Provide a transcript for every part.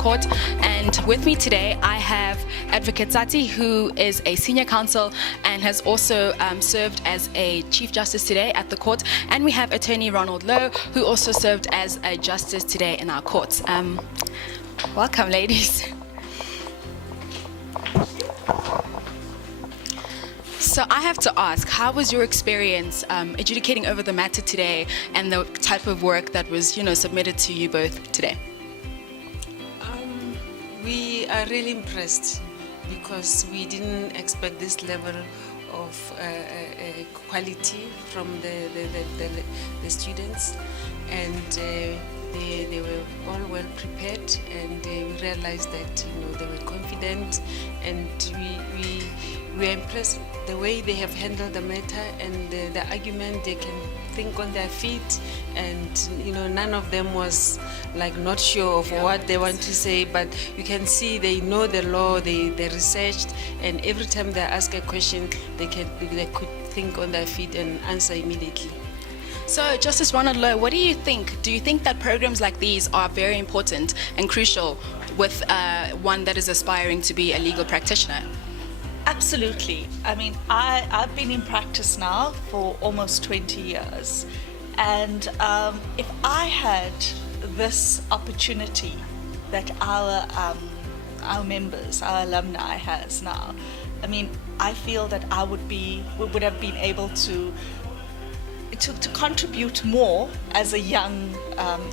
Court, and with me today I have Advocate Sati, who is a senior counsel and has also served as a Chief Justice today at the court, and we have Attorney Ronald Lowe, who also served as a Justice today in our courts. Welcome, ladies. So I have to ask, how was your experience adjudicating over the matter today and the type of work that was, submitted to you both today? We are really impressed because we didn't expect this level of quality from the students, and they were all well prepared, and we realized that they were confident, and we were impressed the way they have handled the matter and the argument. They can think on their feet, and none of them was like not sure of what they want to say, but you can see they know the law, they researched, and every time they ask a question they could think on their feet and answer immediately. So, Justice Ronald Lowe, what do you think? Do you think that programs like these are very important and crucial with one that is aspiring to be a legal practitioner? Absolutely. I mean, I've been in practice now for almost 20 years. And if I had this opportunity that our members, our alumni has now, I mean, I feel that I would have been able to contribute more as a young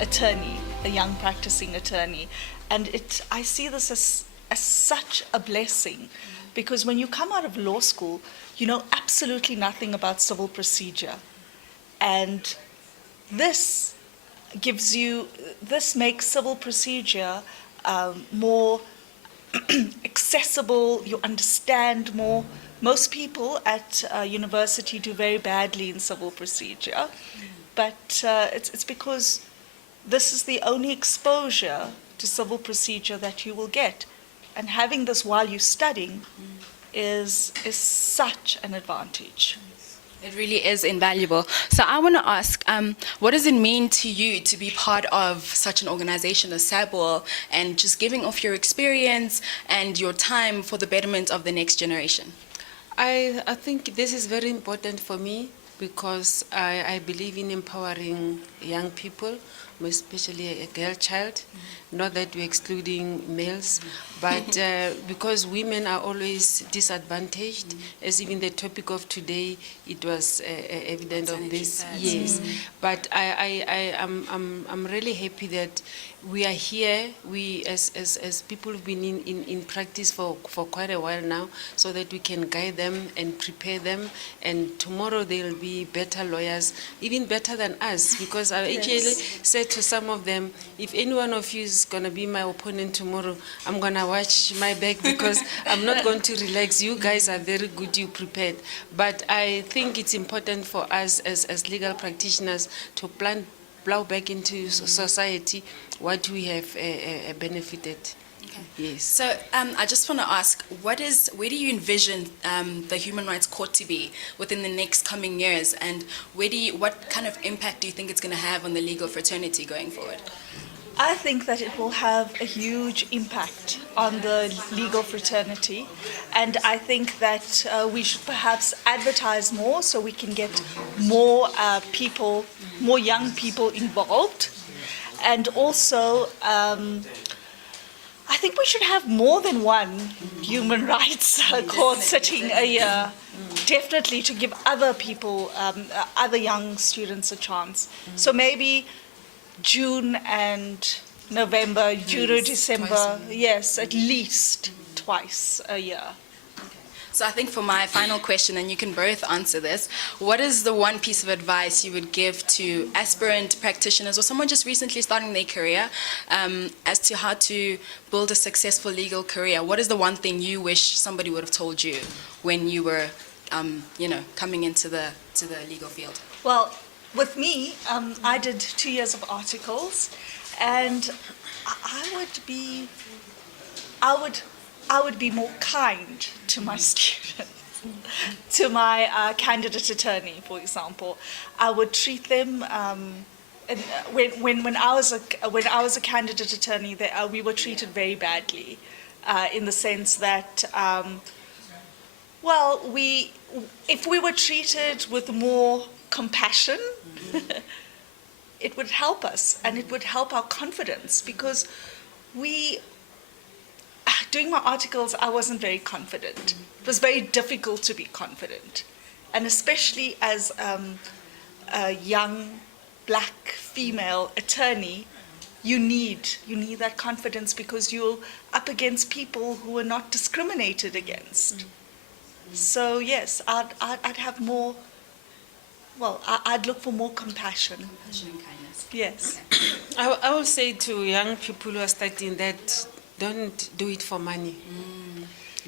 attorney, a young practicing attorney. And I see this as such a blessing, because when you come out of law school, you know absolutely nothing about civil procedure. And this makes civil procedure more accessible. You understand more. Most people at university do very badly in civil procedure, but it's because this is the only exposure to civil procedure that you will get. And having this while you're studying is such an advantage. It really is invaluable. So I want to ask, what does it mean to you to be part of such an organization as SABWiL, and just giving off your experience and your time for the betterment of the next generation? I think this is very important for me, because I believe in empowering young people, especially a girl child. Not that we're excluding males, but because women are always disadvantaged, as even the topic of today, it was evident of this. Yes, but I'm really happy that we are here. We as people who've been in practice for quite a while now, so that we can guide them and prepare them, and tomorrow they'll be better lawyers, even better than us, because I actually said to some of them, if any one of you is going to be my opponent tomorrow, I'm going to watch my back, because I'm not going to relax. You guys are very good, you prepared. But I think it's important for us as legal practitioners to plow back into society what we have benefited. Okay. Yes. So I just want to ask, where do you envision the Human Rights Court to be within the next coming years, and what kind of impact do you think it's going to have on the legal fraternity going forward? I think that it will have a huge impact on the legal fraternity, and I think that we should perhaps advertise more so we can get more more young people involved. And also, I think we should have more than one human rights court sitting a year, definitely, to give other people, other young students a chance. So maybe June and November, June or December, yes, at least twice a year. So I think for my final question, and you can both answer this, what is the one piece of advice you would give to aspirant practitioners or someone just recently starting their career as to how to build a successful legal career? What is the one thing you wish somebody would have told you when you were, coming into the legal field? Well, with me, I did 2 years of articles, and I would be more kind to my students, to my candidate attorney, for example. I would treat them and when I was a candidate attorney, we were treated very badly, in the sense that, well, if we were treated with more compassion, it would help us, and it would help our confidence, because doing my articles, I wasn't very confident. It was very difficult to be confident, and especially as a young black female attorney, you need that confidence, because you're up against people who are not discriminated against. So yes, I'd have more. Well, I'd look for more compassion. Compassion and kindness. Yes. I will say to young people who are starting that don't do it for money.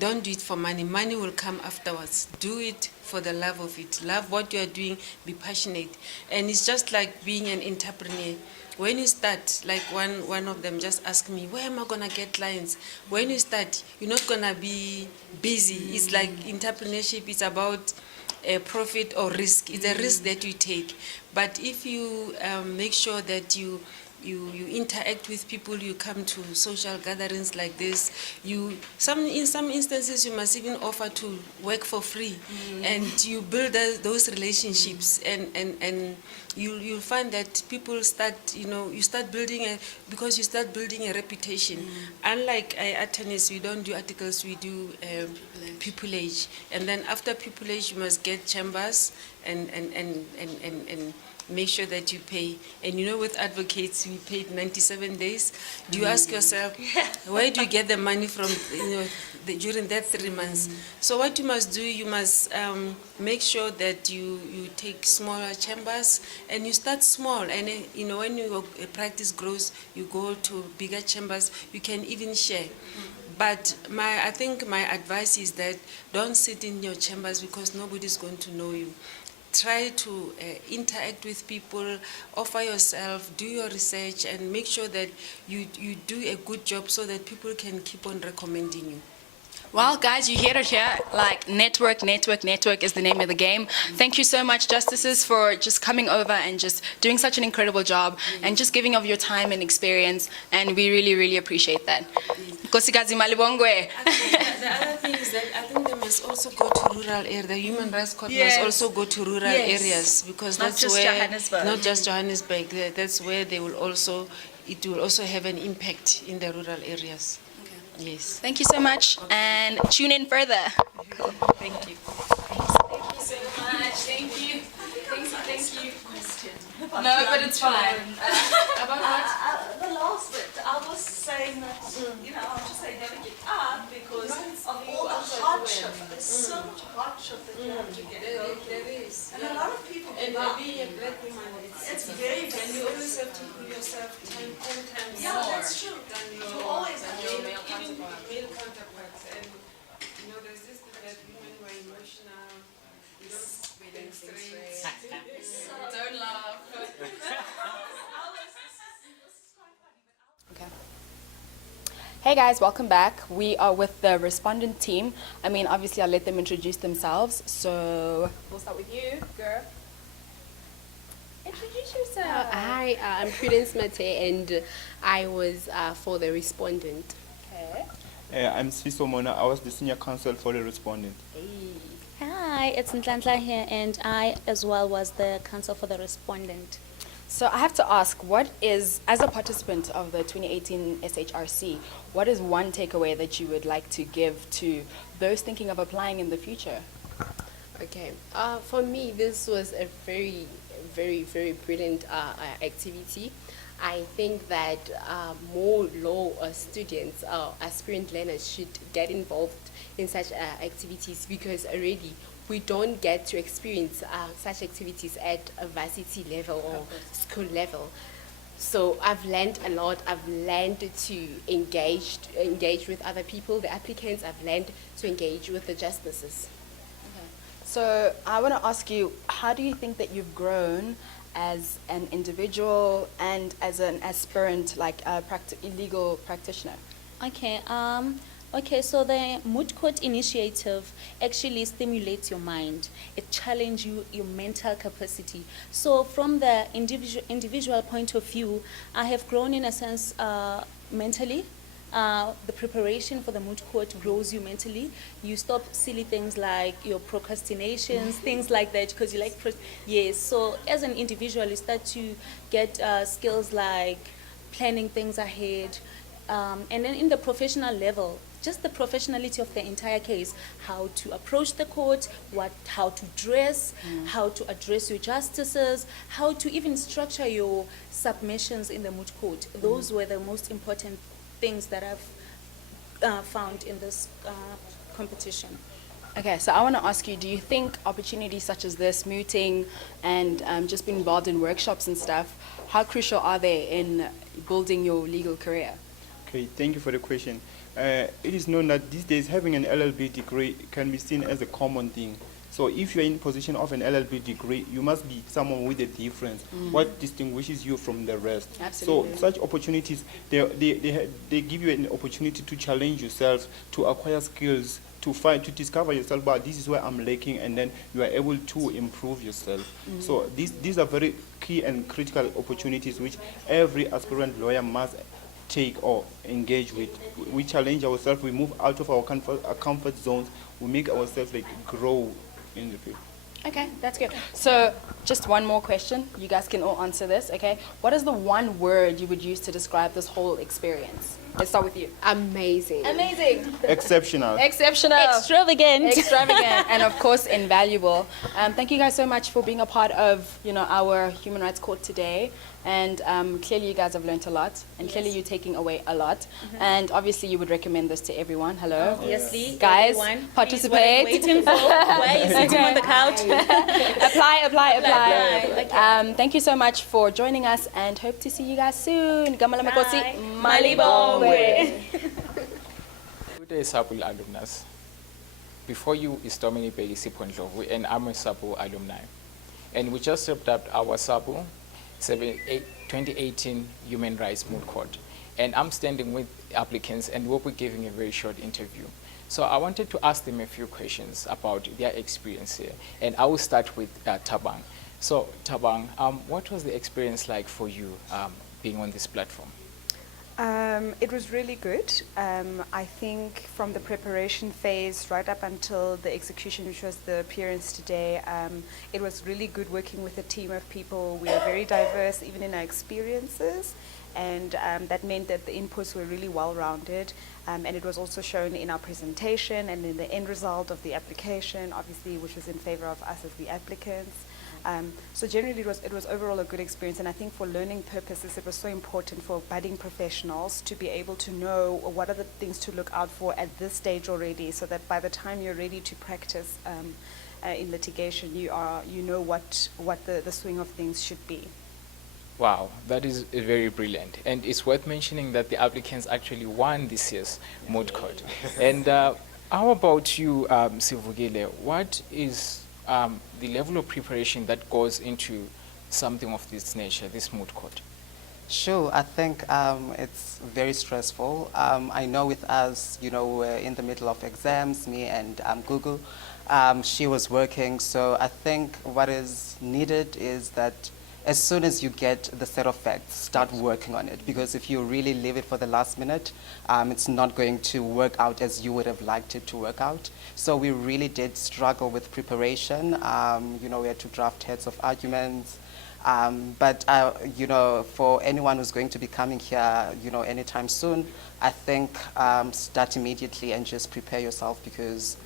Don't do it for money. Money will come afterwards. Do it for the love of it. Love what you are doing. Be passionate. And it's just like being an entrepreneur. When you start, like one of them just asked me, where am I going to get clients? When you start, you're not going to be busy. It's like entrepreneurship. It's about profit or risk. It's a risk that you take. But if you make sure that you interact with people, you come to social gatherings like this, in some instances you must even offer to work for free, and you build those relationships, and you'll find that people start, you start building because you start building a reputation. Unlike attorneys, we don't do articles, we do pupillage, and then after pupillage you must get chambers and make sure that you pay. And with advocates, we paid 97 days. Do you ask yourself, where do you get the money from during that 3 months? So what you must do, you must make sure that you take smaller chambers, and you start small. And when your practice grows, you go to bigger chambers. You can even share. But I think my advice is that don't sit in your chambers, because nobody's going to know you. Try to interact with people, offer yourself, do your research, and make sure that you do a good job so that people can keep on recommending you. Well, guys, you hear it here. Like, network is the name of the game. Thank you so much, justices, for just coming over and just doing such an incredible job and just giving of your time and experience. And we really, really appreciate that. Nkosikazi Malibongwe. The other thing is that I think they must also go to rural areas. The Human Rights Court must also go to rural areas, because Not that's just where Johannesburg. not just Johannesburg. That's where it will also have an impact in the rural areas. Yes. Thank you so much, and tune in further. Cool. Thank you. Thank you so much. Thank you. Thank you. No, but it's fine. About what? The last bit, I was saying that, I was just saying never give up, because of all the hardship. There's so much hardship that you have to get over. There is. And a lot of people And give up. being a black woman, It's very, and you always have to put yourself 10 times Yeah, more that's true. than your You always have to. male counterparts. And there's this thing that women were emotional. We don't think straight. Don't laugh. Okay. Hey guys, welcome back. We are with the respondent team. I mean, obviously I'll let them introduce themselves. So we'll start with you, girl. Introduce yourself. Hi, I'm Prudence Mate, and I was for the respondent. Okay. I'm Siso Mona. I was the senior counsel for the respondent. Hi, it's Ntlantla here, and I as well was the counsel for the respondent. So I have to ask, what is, as a participant of the 2018 SHRC, what is one takeaway that you would like to give to those thinking of applying in the future? Okay, for me, this was a very, very, very brilliant activity. I think that more law students, aspirant learners, should get involved in such activities, because already we don't get to experience such activities at a varsity level or school level. So I've learned a lot. I've learned to engage with other people, the applicants. I've learned to engage with the justices. So I want to ask you, how do you think that you've grown as an individual and as an aspirant, like a legal practitioner? Okay, Okay, so the moot court initiative actually stimulates your mind. It challenges your mental capacity. So from the individual point of view, I have grown in a sense mentally. The preparation for the moot court grows you mentally. You stop silly things like your procrastinations, things like that, because you like, yes. So as an individual, you start to get skills like planning things ahead. And then in the professional level, just the professionality of the entire case, how to approach the court, how to dress, how to address your justices, how to even structure your submissions in the moot court. Those were the most important things that I've found in this competition. Okay, so I want to ask you, do you think opportunities such as this, mooting, and just being involved in workshops and stuff, how crucial are they in building your legal career? Okay, thank you for the question. It is known that these days having an LLB degree can be seen as a common thing. So if you're in possession of an LLB degree, you must be someone with a difference. What distinguishes you from the rest? Absolutely. So such opportunities, they give you an opportunity to challenge yourself, to acquire skills, to discover yourself, but this is where I'm lacking, and then you are able to improve yourself. So these are very key and critical opportunities which every aspirant lawyer must take or engage with. We challenge ourselves, we move out of our comfort zones, we make ourselves like grow in the field. Okay, that's good. So just one more question. You guys can all answer this, okay? What is the one word you would use to describe this whole experience? Let's start with you. Amazing. Amazing. Exceptional. Exceptional. Extravagant. Extravagant, and of course invaluable. Thank you guys so much for being a part of, our Human Rights Court today. And clearly you guys have learned a lot, and clearly you're taking away a lot. And obviously you would recommend this to everyone. Hello. Obviously, Guys, everyone, participate. please, what are you waiting for? Why are you sitting on the couch? Apply. Thank you so much for joining us, and hope to see you guys soon. Gamala makosi. Malibongwe. Good day, SABWiL alumnus. Before you is Dominic Pondlovu, and I'm a SABWiL alumni. And we just wrapped up our SABWiL 2018 Human Rights Moot Court. And I'm standing with applicants, and we'll be giving a very short interview. So I wanted to ask them a few questions about their experience here. And I will start with Thabang. So Thabang, what was the experience like for you being on this platform? It was really good. I think from the preparation phase right up until the execution, which was the appearance today, it was really good working with a team of people. We are very diverse, even in our experiences, and that meant that the inputs were really well-rounded, and it was also shown in our presentation and in the end result of the application, obviously, which was in favor of us as the applicants. So generally it was overall a good experience, and I think for learning purposes it was so important for budding professionals to be able to know what are the things to look out for at this stage already, so that by the time you're ready to practice in litigation, you know what the swing of things should be. Wow, that is very brilliant. And it's worth mentioning that the applicants actually won this year's moot court. And how about you, Sivukile? What is the level of preparation that goes into something of this nature, this moot court? Sure, I think it's very stressful. I know with us, we're in the middle of exams, me and Google. She was working, so I think what is needed is that as soon as you get the set of facts, start working on it. Because if you really leave it for the last minute, it's not going to work out as you would have liked it to work out. So we really did struggle with preparation. We had to draft heads of arguments. But for anyone who's going to be coming here, anytime soon, I think start immediately and just prepare yourself, because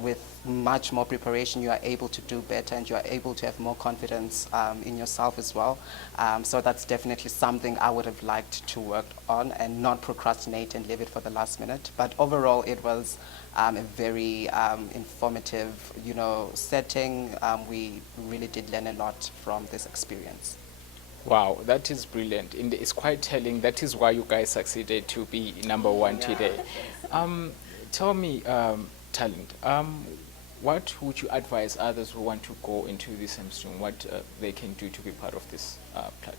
with much more preparation, you are able to do better, and you are able to have more confidence in yourself as well. So that's definitely something I would have liked to work on and not procrastinate and leave it for the last minute. But overall, it was a very informative, setting. We really did learn a lot from this experience. Wow, that is brilliant. And it's quite telling. That is why you guys succeeded to be number one today. Tell me, Talent, what would you advise others who want to go into this stream, what they can do to be part of this platform?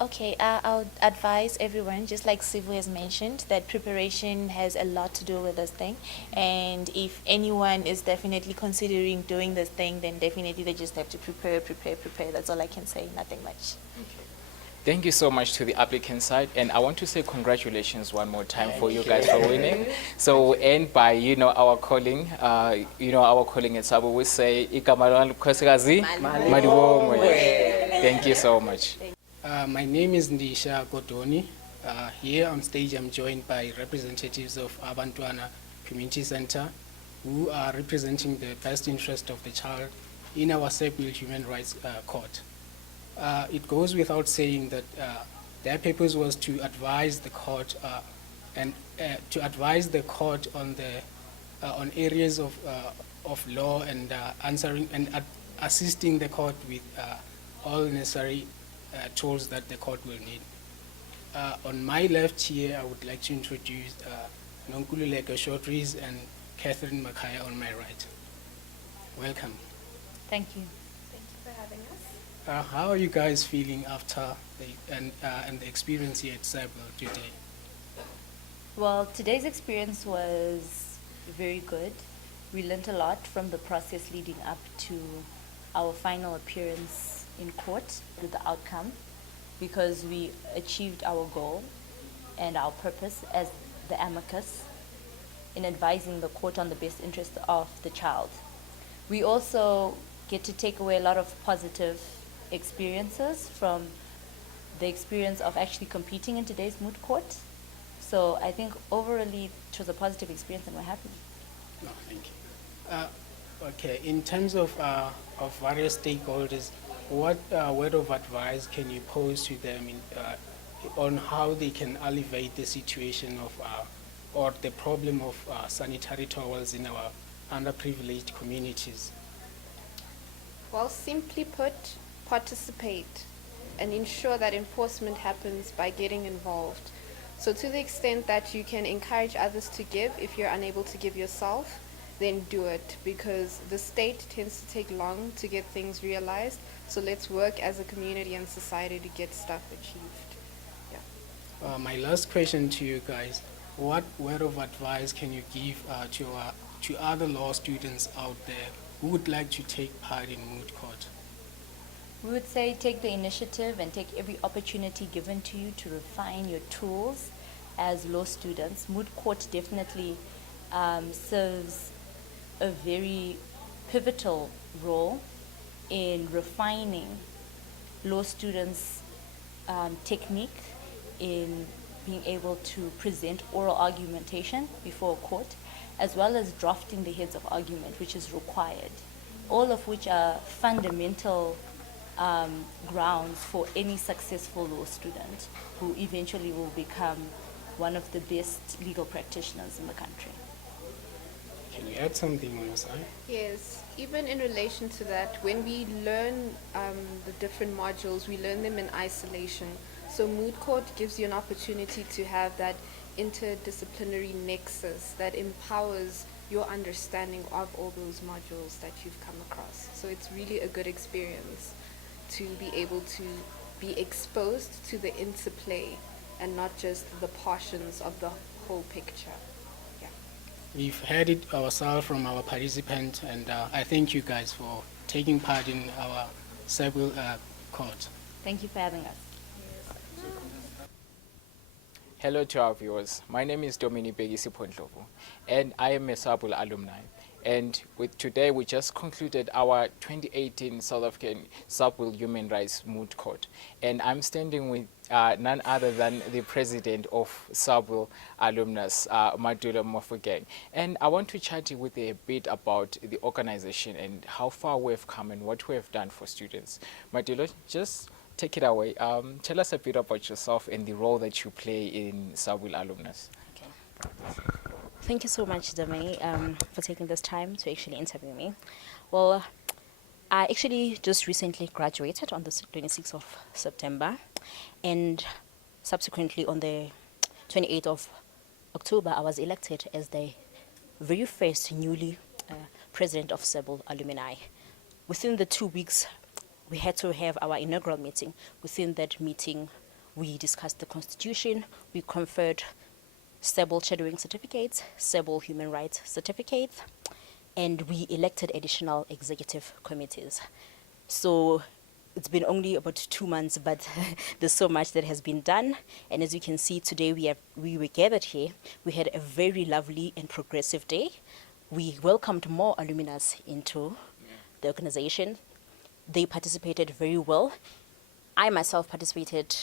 Okay, I would advise everyone, just like Sivu has mentioned, that preparation has a lot to do with this thing. And if anyone is definitely considering doing this thing, then definitely they just have to prepare, prepare, prepare. That's all I can say, nothing much. Thank you so much to the applicant side, and I want to say congratulations one more time for you guys for winning. So, and by our calling, our calling at SABWiL, we say igama lami Khosikazi Malibongwe. Thank you so much. My name is Ndisha Godoni. Here on stage I'm joined by representatives of Abantwana Community Center who are representing the best interest of the child in our SABWiL Human Rights Court. It goes without saying that their purpose was to advise the court on areas of law and answering and assisting the court with all necessary tools that the court will need. On my left here, I would like to introduce Nonkululeko Shortries and Catherine Makaya on my right. Welcome. Thank you. How are you guys feeling after the experience here at SABWiL today? Well, today's experience was very good. We learned a lot from the process leading up to our final appearance in court with the outcome, because we achieved our goal and our purpose as the amicus in advising the court on the best interest of the child. We also get to take away a lot of positive experiences from the experience of actually competing in today's moot court. So I think overall it was a positive experience and we're happy. No, thank you. Okay, in terms of various stakeholders, what word of advice can you pose to them on how they can alleviate the situation of or the problem of sanitary towels in our underprivileged communities? Well, simply put, participate and ensure that enforcement happens by getting involved. So to the extent that you can encourage others to give, if you're unable to give yourself, then do it, because the state tends to take long to get things realized. So let's work as a community and society to get stuff achieved. Yeah. My last question to you guys, what word of advice can you give to other law students out there who would like to take part in moot court? We would say take the initiative and take every opportunity given to you to refine your tools as law students. Moot court definitely serves a very pivotal role in refining law students' technique in being able to present oral argumentation before a court, as well as drafting the heads of argument, which is required, all of which are fundamental grounds for any successful law student who eventually will become one of the best legal practitioners in the country. Can you add something on your side? Yes, even in relation to that, when we learn the different modules, we learn them in isolation. So moot court gives you an opportunity to have that interdisciplinary nexus that empowers your understanding of all those modules that you've come across. So it's really a good experience to be able to be exposed to the interplay and not just the portions of the whole picture. Yeah. We've heard it ourselves from our participants, and I thank you guys for taking part in our SABWiL court. Thank you for having us. Hello to our viewers. My name is Domini Begisi Pondlovu, and I am a SABWiL alumni. And today we just concluded our 2018 South African SABWiL Human Rights Moot Court. And I'm standing with none other than the president of SABWiL Alumnus, Madula Mofugeng. And I want to chat with you a bit about the organization and how far we've come and what we have done for students. Madula, just take it away. Tell us a bit about yourself and the role that you play in SABWiL Alumnus. Okay. Thank you so much, Dominic, for taking this time to actually interview me. Well, I actually just recently graduated on the 26th of September, and subsequently on the 28th of October, I was elected as the very first newly president of SABWiL Alumni. Within the 2 weeks, we had to have our inaugural meeting. Within that meeting, we discussed the Constitution, we conferred SABWiL shadowing certificates, SABWiL human rights certificates, and we elected additional executive committees. So it's been only about 2 months, but there's so much that has been done. And as you can see today, we were gathered here. We had a very lovely and progressive day. We welcomed more alumni into the organization. They participated very well. I myself participated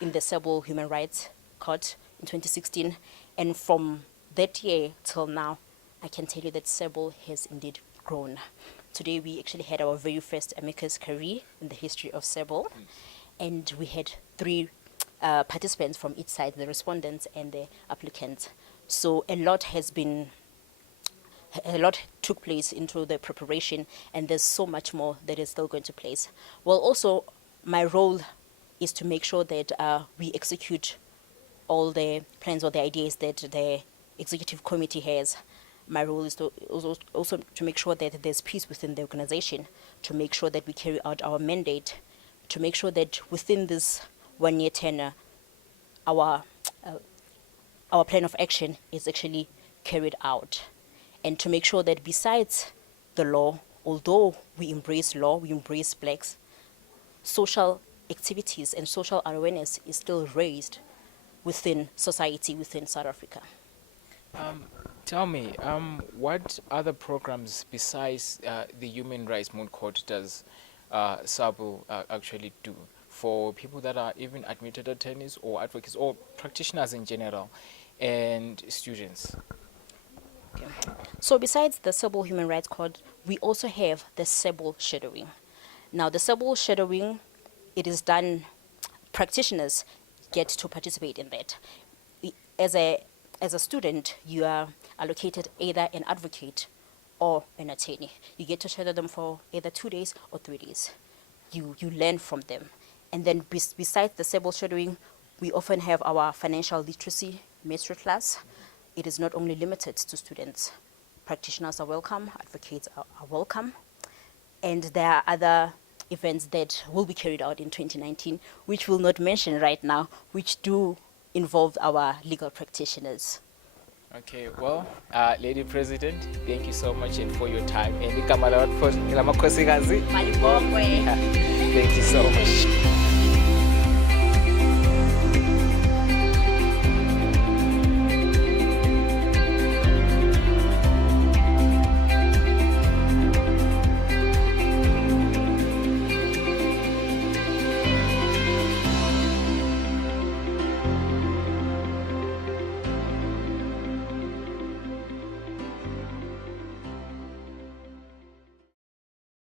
in the SABWiL Human Rights Court in 2016, and from that year till now, I can tell you that SABWiL has indeed grown. Today we actually had our very first amicus curiae in the history of SABWiL, and we had 3 participants from each side, the respondents and the applicants. So a lot took place into the preparation, and there's so much more that is still going to place. Well, also my role is to make sure that we execute all the plans or the ideas that the executive committee has. My role is to also to make sure that there's peace within the organization, to make sure that we carry out our mandate, to make sure that within this 1-year tenure, our plan of action is actually carried out, and to make sure that besides the law, although we embrace law, we embrace blacks, social activities and social awareness is still raised within society, within South Africa. Tell me, what other programs besides the Human Rights Moot Court does SABWiL actually do for people that are even admitted attorneys or advocates or practitioners in general and students? Okay. So besides the SABWiL Human Rights Court, we also have the SABWiL shadowing. Now the SABWiL shadowing, it is done, practitioners get to participate in that. As a student, you are allocated either an advocate or an attorney. You get to shadow them for either 2 days or 3 days. You learn from them. And then besides the SABWiL shadowing, we often have our financial literacy master class. It is not only limited to students. Practitioners are welcome, advocates are welcome. And there are other events that will be carried out in 2019, which we'll not mention right now, which do involve our legal practitioners. Okay, well, Lady President, thank you so much and for your time. And thank you so much.